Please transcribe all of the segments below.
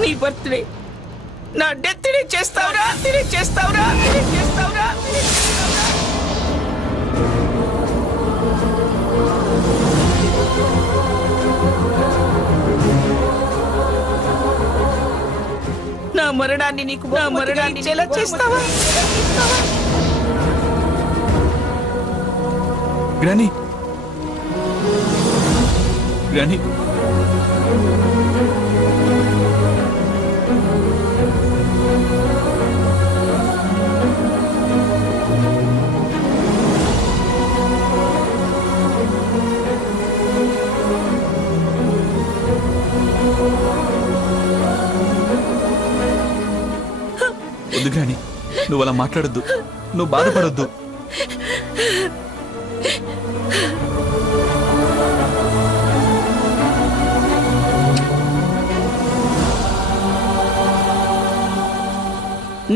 నీ బర్త్డే నా death day చేస్తావురా? చేస్తావురా? నా మరణాన్ని నీకు ఎలా చేస్తావా? గ్రానీ గ్రానీ వద్దు గ్రానీ, నువ్వు అలా మాట్లాడొద్దు, నువ్వు బాధపడొద్దు.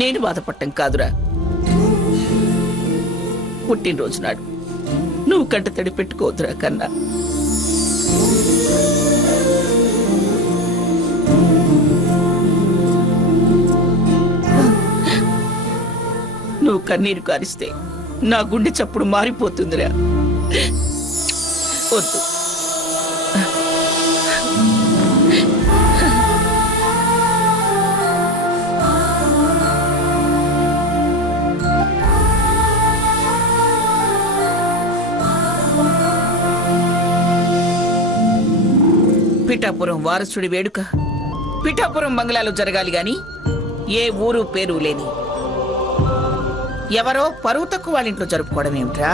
నేను బాధపడటం కాదురా, పుట్టినరోజు నాడు నువ్వు కంట తడి పెట్టుకోవద్దురా కన్నా. నువ్వు కన్నీరు కారిస్తే నా గుండె చప్పుడు మారిపోతుందిరా. వద్దు. పిఠాపురం వారసుడి వేడుక పిఠాపురం బంగ్లాలో జరగాలి గాని ఏ ఊరు పేరు లేని ఎవరో పరువు తక్కువ వాళ్ళ ఇంట్లో జరుపుకోవడం ఏమిట్రా?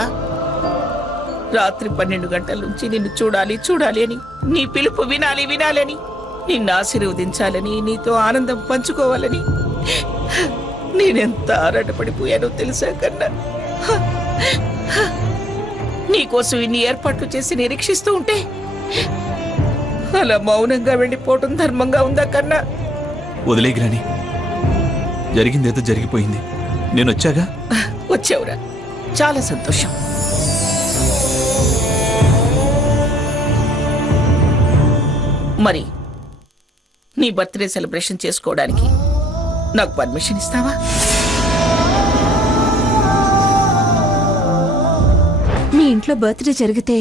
రాత్రి 12 గంటల నుంచి నిన్ను చూడాలి అని, నీ పిలుపు వినాలి అని, నిన్ను ఆశీర్వదించాలని, నీతో ఆనందం పంచుకోవాలని నేనెంత ఆరాటపడిపోయానో తెలుసా కన్నా. నీకోసం ఇన్ని ఏర్పాట్లు చేసి నిరీక్షిస్తూ ఉంటే అలా మౌనంగా వెళ్ళిపోవటం ధర్మంగా ఉందా కన్నా? వదిలే గ్రానీ, జరిగిందేదో జరిగిపోయింది. నేను వచ్చాగా. వచ్చావురా, చాలా సంతోషం. మరి నీ బర్త్డే సెలబ్రేషన్ చేసుకోవడానికి నాకు పర్మిషన్ ఇస్తావా? మీ ఇంట్లో బర్త్డే జరిగితే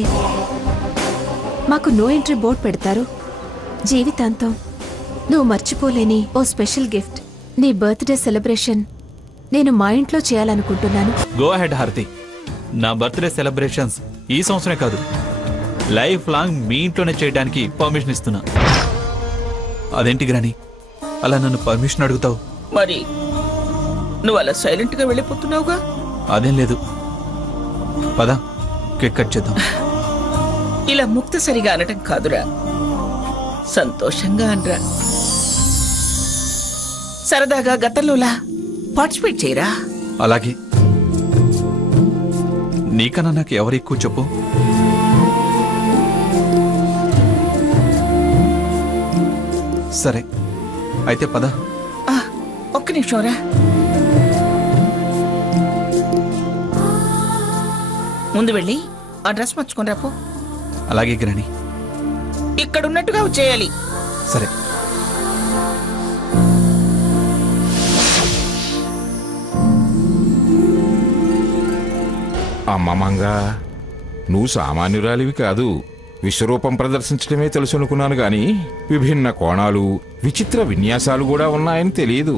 మాకు నో ఎంట్రీ బోర్డు పెడతారు. జీవితాంతం నువ్వు మర్చిపోలేని ఓ స్పెషల్ గిఫ్ట్. నీ బర్త్డే సెలబ్రేషన్ నేను మా ఇంట్లో చేయాలనుకుంటున్నాను. గో అహెడ్ హారతి. నా బర్త్డే సెలబ్రేషన్స్ ఈ సంవత్సరమే కాదు, లైఫ్ లాంగ్ మీ ఇంట్లోనే చేయడానికి పర్మిషన్ ఇస్తున్నా. అదేంటి గ్రానీ, అలా నన్ను పర్మిషన్ అడుగుతావు? మరి నువ్వు అలా సైలెంట్ గా వెళ్ళిపోతున్నావుగా. అదేం లేదు, పద కేక్ కట్ చేద్దాం. ఇలా ముక్తసరిగా అనటం కాదురా, సంతోషంగా అనరా. సరదాగా గతంలోలా పార్టిసిపేట్ చేయరా. అలాగే. నీకన్నా నాకు ఎవరు ఎక్కువ చెప్పు? సరే అయితే పద. ఒక్క నిమిషం రా. ముందు వెళ్ళి ఆ డ్రెస్ మార్చుకొని రాపో. అలాగే గ్రానీ. ఇక్కడున్నట్టుగా చేయాలి. సరే. అమ్మమంగా, నువ్వు సామాన్యురాలివి కాదు. విశ్వరూపం ప్రదర్శించడమే తెలుసు అనుకున్నాను గాని విభిన్న కోణాలు, విచిత్ర విన్యాసాలు కూడా ఉన్నాయని తెలియదు.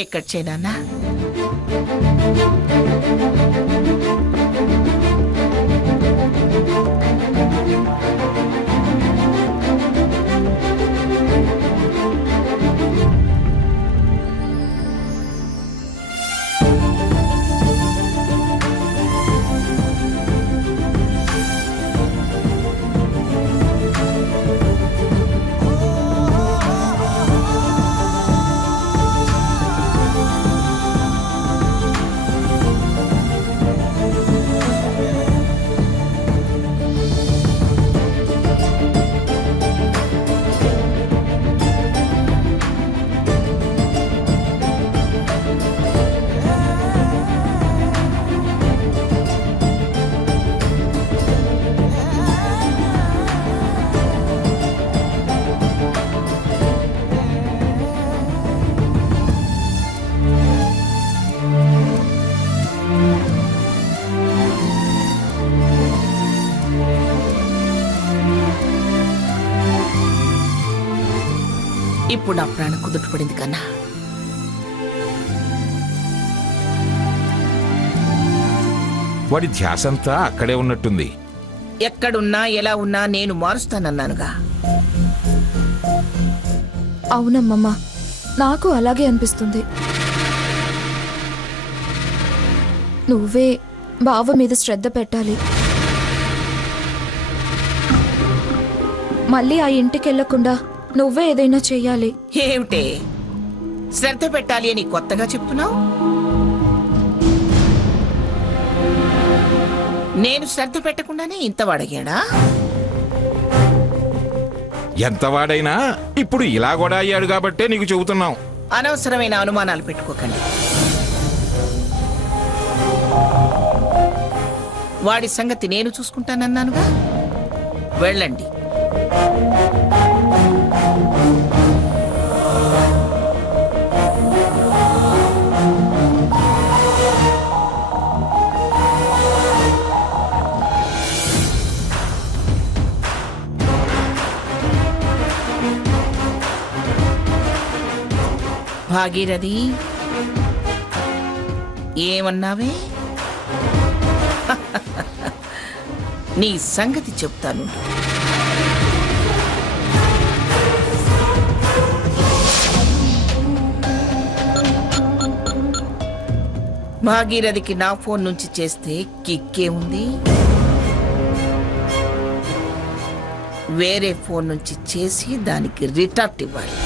కేక్ కట్ చేయనా? ఇప్పుడు నా ప్రాణం కుదుటపడింది కన్నా. వాడి ధ్యాసంతా అక్కడే ఉన్నట్టుంది. ఎక్కడున్నా ఎలా ఉన్నా నేను మారుస్తానన్నానుగా. అవునమ్మమ్మ, నాకు అలాగే అనిపిస్తుంది. నువ్వే బావ మీద శ్రద్ధ పెట్టాలి. మళ్ళీ ఆ ఇంటికి వెళ్లకుండా నువ్వే ఏదైనా చెయ్యాలి. ఏమిటే శ్రద్ధ పెట్టాలి అని కొత్తగా చెప్తున్నావు? నేను శ్రద్ధ పెట్టకుండానే ఇంత వాడగాడా? ఎంత వాడైనా ఇప్పుడు ఇలా కూడా అయ్యాడు కాబట్టే నీకు చెబుతున్నాం. అనవసరమైన అనుమానాలు పెట్టుకోకండి. వాడి సంగతి నేను చూసుకుంటానన్నానుగా. వెళ్ళండి. భాగీరథి, ఏమన్నావే? నీ సంగతి చెప్తాను. భాగీరథికి నా ఫోన్ నుంచి చేస్తే కిక్కే ఉంది. వేరే ఫోన్ నుంచి చేసి దానికి రిటార్ట్ ఇవ్వాలి.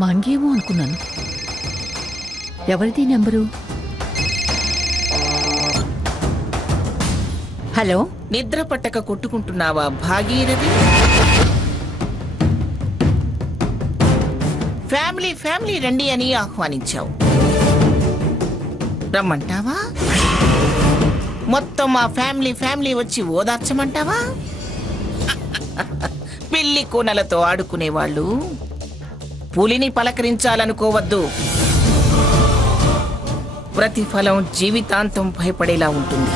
మంగేమో అనుకున్నాను. ఎవరిది నెంబరు? హలో, నిద్ర పట్టక కొట్టుకుంటున్నావా భాగీరథి? ఫ్యామిలీ ఫ్యామిలీ రండి అని ఆహ్వానించావు. రమ్మంటావా? మొత్తం మా ఫ్యామిలీ ఫ్యామిలీ వచ్చి ఓదార్చమంటావా? పిల్లి కూనలతో ఆడుకునేవాళ్ళు పులిని పలకరించాలనుకోవద్దు. ప్రతిఫలం జీవితాంతం భయపడేలా ఉంటుంది.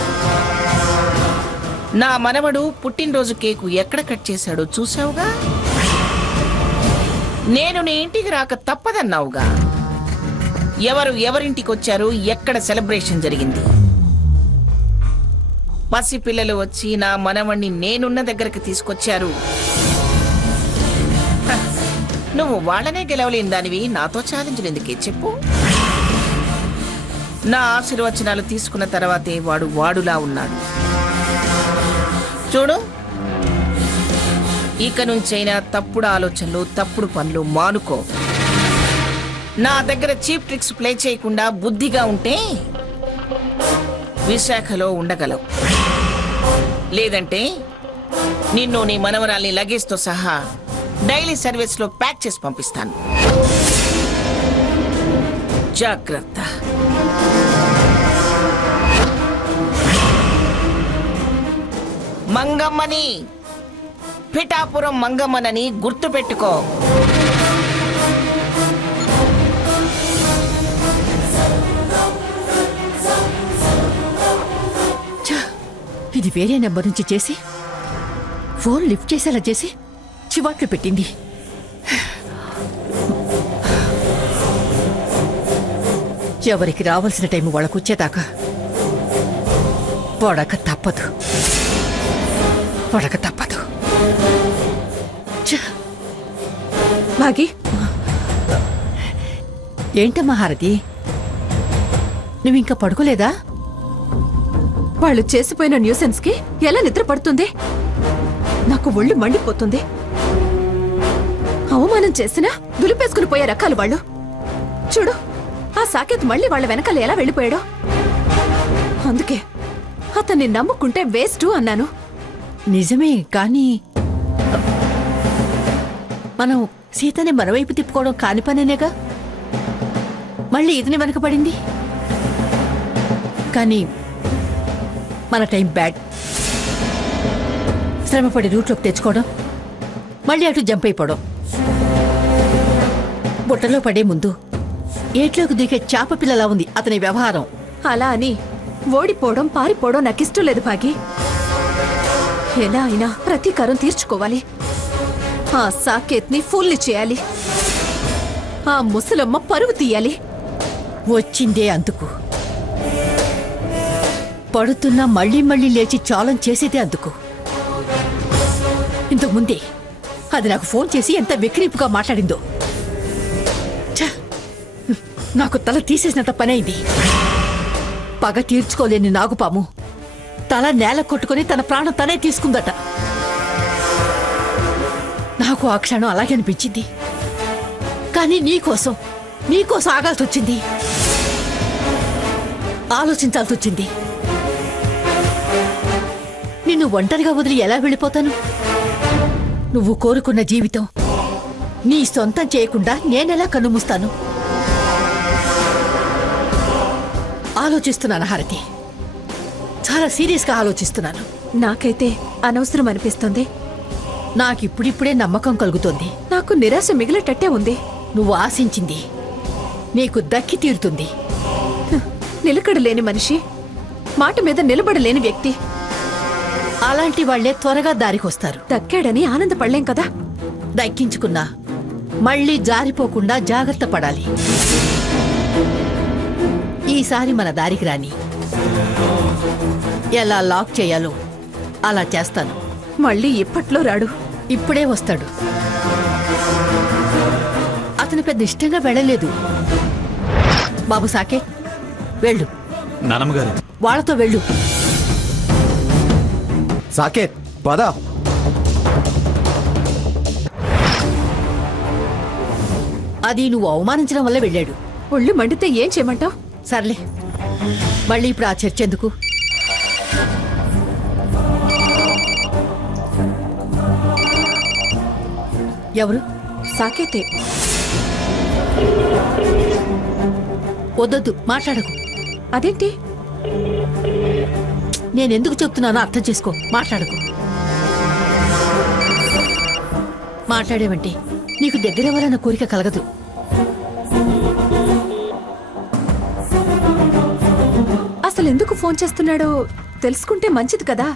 నా మనవడు పుట్టినరోజు కేకు ఎక్కడ కట్ చేశాడో చూసావుగా. నేను నీ ఇంటికి రాక తప్పదన్నావుగా. ఎవరింటికి వచ్చారు, ఎక్కడ సెలబ్రేషన్ జరిగింది? పసి పిల్లలు వచ్చి నా మనవణ్ణి నేనున్న దగ్గరికి తీసుకొచ్చారు. నువ్వు వాళ్ళనే గెలవలేని దానివి నాతో ఛాలెంజ్ ఎందుకే చెప్పు. నా ఆశీర్వచనాలు తీసుకున్న తర్వాతే వాడు వాడులా ఉన్నాడు. చూడు, ఇక నుంచైనా తప్పుడు ఆలోచనలు తప్పుడు పనులు మానుకో. నా దగ్గర చీప్ ట్రిక్స్ ప్లే చేయకుండా బుద్ధిగా ఉంటే విశాఖలో ఉండగలవు. లేదంటే నిన్ను నీ మనవరాల్ని లగేజ్తో సహా డైలీ సర్వీస్ లో ప్యాక్ చేసి పంపిస్తాను. జాగ్రత్త. మంగమ్మని పిఠాపురం మంగమ్మనని గుర్తుపెట్టుకో. ఇది వేరే నెంబర్ నుంచి చేసి ఫోన్ లిఫ్ట్ చేసేలా చేసి చివాట్లు పెట్టింది. ఎవరికి రావాల్సిన టైం వాళ్ళకు వచ్చేదాకా పడక తప్పదు. భాగి, ఏంటమ్మా హారతి, నువ్వింకా పడుకోలేదా? వాళ్ళు చేసిపోయిన న్యూసెన్స్ కి ఎలా నిద్ర పడుతుంది? నాకు ఒళ్ళు మండిపోతుంది. అవమానం చేసినా దులిపేసుకుని పోయే రకాలు వాళ్ళు. చూడు, ఆ సాకేత్ మళ్ళీ వాళ్ళ వెనకాల ఎలా వెళ్ళిపోయాడో. అందుకే అతన్ని నమ్ముకుంటే వేస్ట్ అన్నాను. నిజమే, కానీ మనం సీతని మరోవైపు తిప్పుకోవడం కాని పనేనేగా. మళ్ళీ ఇతని వెనకపడింది. కానీ మన టైం బ్యాడ్. శ్రమపడి రూట్లోకి తెచ్చుకోవడం, మళ్ళీ అటు జంప్ అయిపోవడం. బుట్టలో పడే ముందు ఏట్లోకి దిగే చేప పిల్లలా ఉంది అతని వ్యవహారం. అలా అని ఓడిపోవడం పారిపోవడం నాకిష్టం లేదు భాగి. ఎలా అయినా ప్రతీకారం తీర్చుకోవాలి. ఆ సాకేత్ని ఫుల్ని చేయాలి. ఆ ముసలమ్మ పరువు తీయాలి. వచ్చిందే అందుకు. పడుతున్నా మళ్ళీ మళ్ళీ లేచి చాలం చేసేదే అందుకు. ఇంతకుముందే అది నాకు ఫోన్ చేసి ఎంత వెక్కిరింపుగా మాట్లాడిందో. ఛ! నాకు తల తీసేసినంత పనైంది. పగ తీర్చుకోలేని నాగుపాము తల నేల కొట్టుకుని తన ప్రాణం తనే తీసుకుందట. నాకు ఆ క్షణం అలాగే అనిపించింది. కానీ నీకోసం ఆగాల్సి వచ్చింది, ఆలోచించాల్సి వచ్చింది. నిన్ను ఒంటరిగా వదిలి ఎలా వెళ్ళిపోతాను? నువ్వు కోరుకున్న జీవితం నీ సొంతం చేయకుండా నేనెలా కన్నుమూస్తాను? ఆలోచిస్తున్నాను హారతి, చాలా సీరియస్గా ఆలోచిస్తున్నాను. నాకైతే అనవసరం అనిపిస్తుంది. నాకిప్పుడిప్పుడే నమ్మకం కలుగుతోంది. నాకు నిరాశ మిగిలేటట్టే ఉంది. నువ్వు ఆశించింది నీకు దక్కి తీరుతుంది. నిలకడలేని మనిషి, మాట మీద నిలబడలేని వ్యక్తి. అలాంటి వాళ్లే త్వరగా దారికొస్తారు. దక్కాడని ఆనందపడలేం కదా. దక్కించుకున్నా మళ్ళీ జారిపోకుండా జాగ్రత్త పడాలి. ఈసారి మన దారికి రాని ఎలా లాక్ చేయాలో అలా చేస్తాను. మళ్ళీ ఇప్పట్లో రాడు, ఇప్పుడే వస్తాడు. అతను పెద్ద ఇష్టంగా వెళ్ళలేదు. బాబు సాకే, వెళ్ళు. నానమ్మగారు, వాళ్ళతో వెళ్ళు. సాకేత్, పద. అది నువ్వు అవమానించడం వల్ల వెళ్ళాడు. ఒళ్ళు మండితే ఏం చేయమంటావు? సర్లే, మళ్ళీ ఇప్పుడు ఆ చర్చ ఎందుకు? ఎవరు? సాకేతే. వద్దొద్దు, మాట్లాడకు. అదేంటి? నేనెందుకు చెప్తున్నానో అర్థం చేసుకో. మాట్లాడకు. మాట్లాడేవంటే నీకు దగ్గరవ్వాలన్న కోరిక కలగదు. అసలు ఎందుకు ఫోన్ చేస్తున్నాడో తెలుసుకుంటే మంచిది కదా.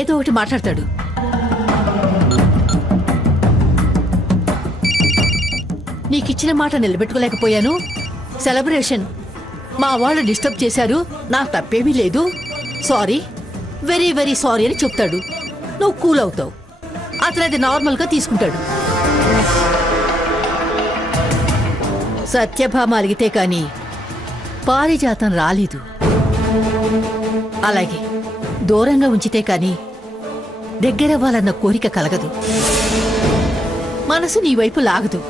ఏదో ఒకటి మాట్లాడతాడు. నీకిచ్చిన మాట నిలబెట్టుకోలేకపోయాను. సెలబ్రేషన్ మా వాళ్ళు డిస్టర్బ్ చేశారు, నాకు తప్పేమీ లేదు, సారీ, వెరీ వెరీ సారీ అని చెప్తాడు. నువ్వు కూల్ అవుతావు. అతను అది నార్మల్గా తీసుకుంటాడు. సత్యభామ అలిగితే కానీ పారిజాతం రాలేదు. అలాగే దూరంగా ఉంచితే కానీ దగ్గరవ్వాలన్న కోరిక కలగదు. మనసు నీ వైపు లాగదు.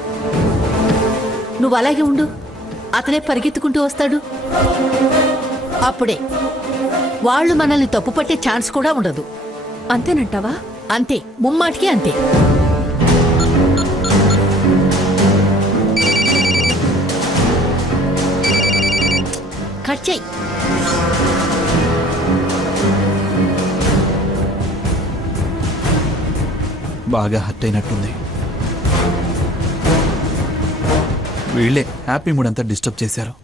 నువ్వు అలాగే ఉండు, అతనే పరిగెత్తుకుంటూ వస్తాడు. అప్పుడే వాళ్ళు మనల్ని తప్పుపట్టే ఛాన్స్ కూడా ఉండదు. అంతేనంటావా? అంతే, ముమ్మాటికి అంతే. కట్ చేయి. బాగా హర్ట్ అయినట్టుంది. వీళ్ళే హ్యాపీ మూడ్ అంతా డిస్టర్బ్ చేశారు.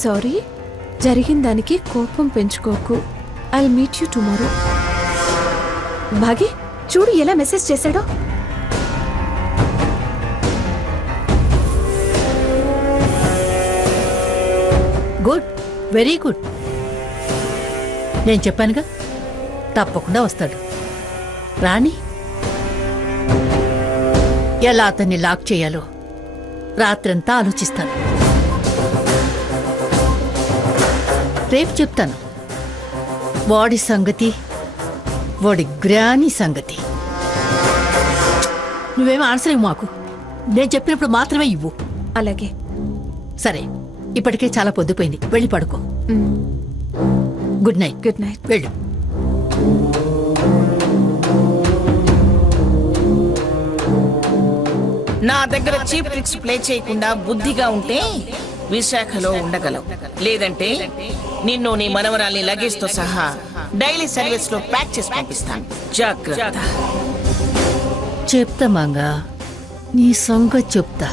సారీ, జరిగిన దానికి కోపం పెంచుకోకు. I'll meet you tomorrow. Bhagi, చూడు ఎలా మెసేజ్ చేశాడో. Good, very good. నేను చెప్పానుగా తప్పకుండా వస్తాడు. రాణి, ఎలా అతన్ని లాక్ చేయాలో రాత్రంతా ఆలోచిస్తాను. రేపు చెప్తాను వాడి సంగతి, వాడి గ్రాని సంగతి. నువ్వేమీ ఆన్సర్ ఇవ్వు మాకు. నేను చెప్పినప్పుడు మాత్రమే ఇవ్వు. అలాగే. సరే, ఇప్పటికే చాలా పొద్దుపోయింది, వెళ్ళి పడుకో. Good night. Good night. వెళ్ళు. నా దగ్గర చీప్ ట్రిక్స్ ప్లే చేయకుండా బుద్ధిగా ఉంటే విశాఖలో ఉండగలవు. లేదంటే నిన్ను నీ మనవరాల్ని లగేజ్ తో సహా డైలీ సర్వీస్ లో ప్యాక్ చేసి పంపిస్తాను. జాగ్రత్త. చెప్తా మంగా, నీ సంగతి చెప్తా.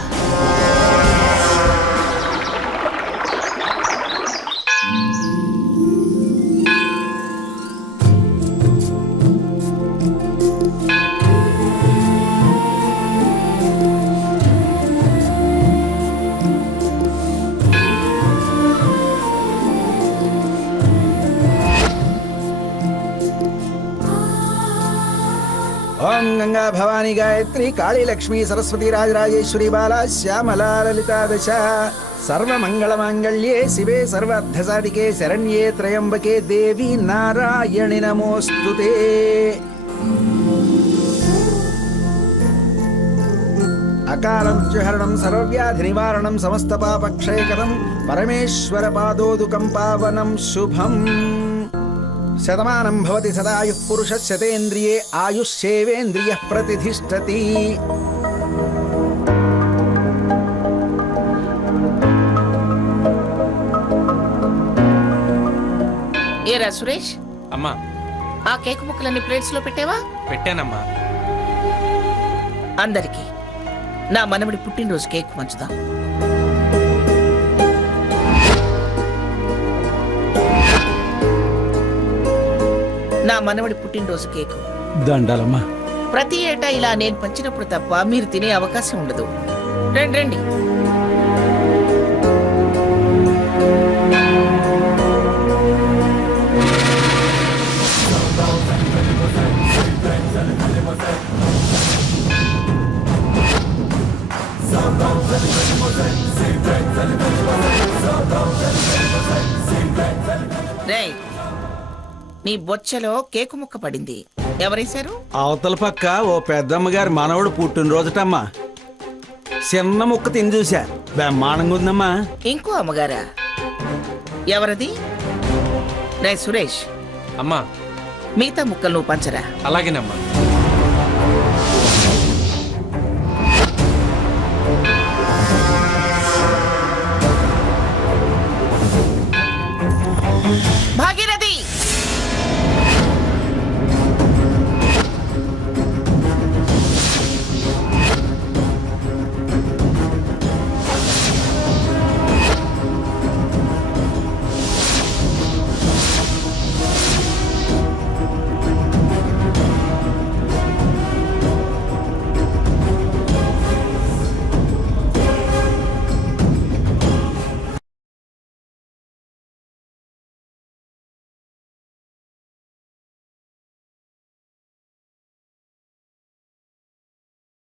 ఓం గంగా భవాని గాయత్రి కాళీ లక్ష్మీ సరస్వతి రాజరాజేశ్వరి బాలా శ్యామలా లలితా దశ సర్వమంగళమాంగళ్యే శివే సర్వార్థసాధికే శరణ్యే త్రయంబకే దేవి నారాయణి నమోస్తుతే. అకాలం చుహరణం సర్వవ్యాధి నివారణం సమస్త పాపక్షయకరం పరమేశ్వర పాదోదుకం పావనం శుభం. శతమానం భవతి సదాయుః పురుషः శతేంద్రియే ఆయుష్యేవేంద్రియః ప్రతిష్ఠతి. ఏరా సురేష్, అమ్మా ఆ కేక్ ముక్కలన్నీ ప్లేట్స్ లో పెట్టావా? పెట్టానమ్మా. అందరికి నా మనవడి పుట్టినరోజు కేక్ పంచుదాం. నా మనవడి పుట్టినరోజు కేకు దండాలమ్మా. ప్రతి ఏటా ఇలా నేను పంచినప్పుడు తప్ప మీరు తినే అవకాశం ఉండదు. రండి రండి. రేయ్, నీ బొచ్చలో కేకు ముక్క పడింది. ఎవరేశారు? అవతల పక్క ఓ పెద్దమ్మ గారి మనవడు పుట్టినరోజుటమ్మా. చిన్న ముక్క తిని చూసా, బ్రహ్మాండంగా ఉందమ్మా. ఇంకో అమ్మగారా? ఎవరది? రే సురేష్, అమ్మా మిగతా ముక్కలు నువ్వు పంచరా. అలాగేనమ్మా.